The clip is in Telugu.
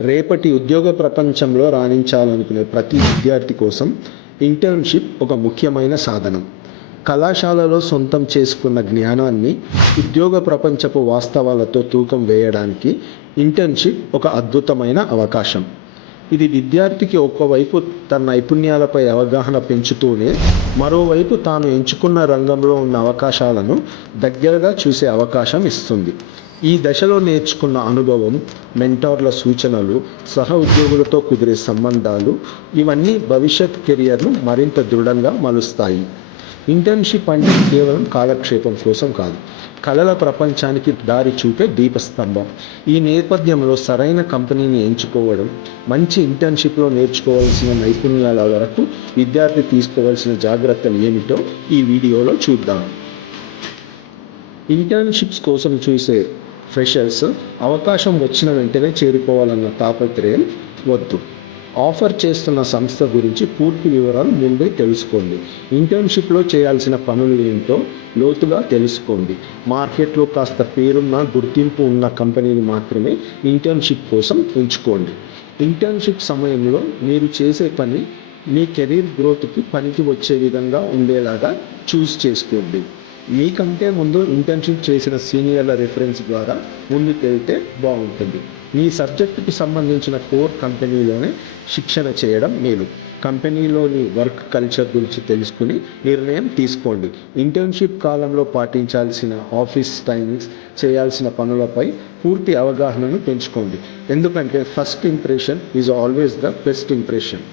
రేపటి ఉద్యోగ ప్రపంచంలో రాణించాలనుకునే ప్రతి విద్యార్థి కోసం ఇంటర్న్షిప్ ఒక ముఖ్యమైన సాధనం. కళాశాలలో సొంతం చేసుకున్న జ్ఞానాన్ని ఉద్యోగ ప్రపంచపు వాస్తవాలతో తూకం వేయడానికి ఇంటర్న్షిప్ ఒక అద్భుతమైన అవకాశం. ఇది విద్యార్థికి ఒకవైపు తన నైపుణ్యాలపై అవగాహన పెంచుతూనే మరోవైపు తాను ఎంచుకున్న రంగంలో ఉన్న అవకాశాలను దగ్గరగా చూసే అవకాశం ఇస్తుంది. ఈ దశలో నేర్చుకున్న అనుభవం, మెంటార్ల సూచనలు, సహ ఉద్యోగులతో కుదిరే సంబంధాలు ఇవన్నీ భవిష్యత్ కెరియర్ను మరింత దృఢంగా మలుస్తాయి. ఇంటర్న్షిప్ అంటే కేవలం కాలక్షేపం కోసం కాదు, కళల ప్రపంచానికి దారి చూపే దీపస్తంభం. ఈ నేపథ్యంలో సరైన కంపెనీని ఎంచుకోవడం, మంచి ఇంటర్న్షిప్లో నేర్చుకోవాల్సిన నైపుణ్యాల వరకు విద్యార్థి తీసుకోవాల్సిన జాగ్రత్తలు ఏమిటో ఈ వీడియోలో చూద్దాం. ఇంటర్న్షిప్స్ కోసం చూసే ఫ్రెషర్స్ అవకాశం వచ్చిన వెంటనే చేరుకోవాలన్న తాపత్రయం వద్దు. ఆఫర్ చేస్తున్న సంస్థ గురించి పూర్తి వివరాలు ముందే తెలుసుకోండి. ఇంటర్న్షిప్లో చేయాల్సిన పనులు ఏంటో లోతుగా తెలుసుకోండి. మార్కెట్లో కాస్త పేరున్న, గుర్తింపు ఉన్న కంపెనీని మాత్రమే ఇంటర్న్షిప్ కోసం ఎంచుకోండి. ఇంటర్న్షిప్ సమయంలో మీరు చేసే పని మీ కెరీర్ గ్రోత్కి పనికి వచ్చే విధంగా ఉండేలాగా చూస్ చేసుకోండి. మీకంటే ముందు ఇంటర్న్షిప్ చేసిన సీనియర్ల రెఫరెన్స్ ద్వారా ముందుకెళ్తే బాగుంటుంది. మీ సబ్జెక్టుకి సంబంధించిన కోర్ కంపెనీలోనే శిక్షణ చేయడం మేలు. కంపెనీలోని వర్క్ కల్చర్ గురించి తెలుసుకుని నిర్ణయం తీసుకోండి. ఇంటర్న్షిప్ కాలంలో పాటించాల్సిన ఆఫీస్ టైమింగ్స్, చేయాల్సిన పనులపై పూర్తి అవగాహనను పెంచుకోండి. ఎందుకంటే first impression is always the best impression.